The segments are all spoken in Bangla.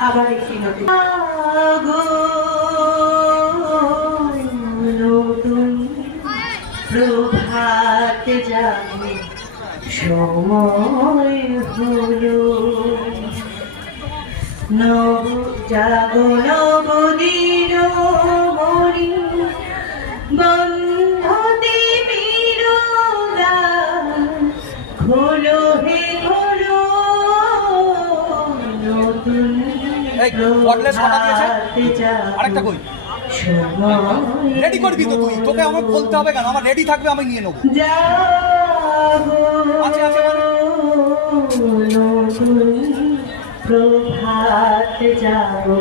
আবার একটি নতুন নতুন প্রভাত যাবে সময় হলো নব জাগো নবদিন মরি বন্ধ দেবীর খোলো হে খোলো নতুন আরেকটা কই রেডি করবি তো তুই, তোকে আমার বলতে হবে কেন? আমার রেডি থাকবে, আমি নিয়ে নেবো। আছে আছে নতুন প্রভাত যাবো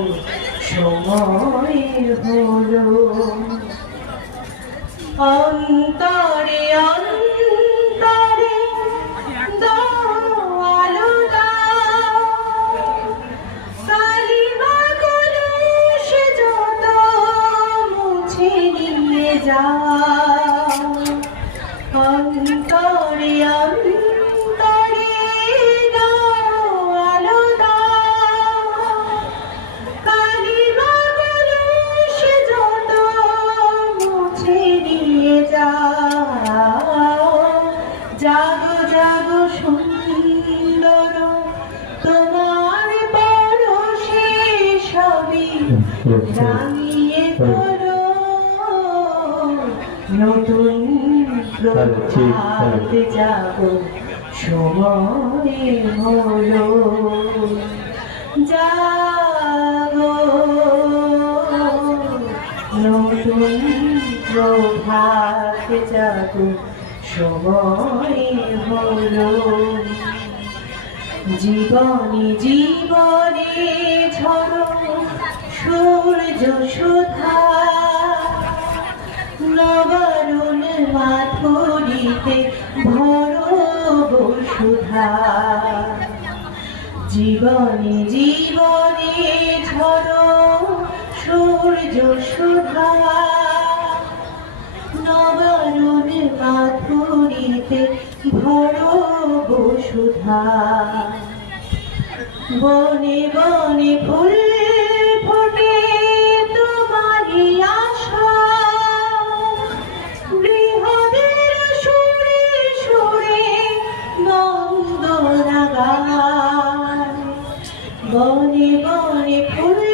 সময় হলো অন্তরে অন্তরে আলো কালিমা কলুষ যত মুছে নিয়ে যা অন্তরে অন্তরে আলো কালিমা কলুষ যত মুছে নিয়ে যা জাগো জাগো সুন্দর তোমার পরশে সবই রাঙিয়ে তোলো নতুন প্রভাত যাবো সময় হলো জাগো নতুন প্রভাত যাবো সময় হলো জীবনে জীবনে ঝড় সূর্য সুধা নবরুণ মাধুরীতে ভরো সুধা জীবনে জীবনে ঝড় সূর্য সুধা নবরুণ মাধুরীতে ভরো সুধা বনে বনে ফুল ফোটে তোমারি আশা গৃহদের সুরে সুরে বন্দনা গায় বনে বনে ফুল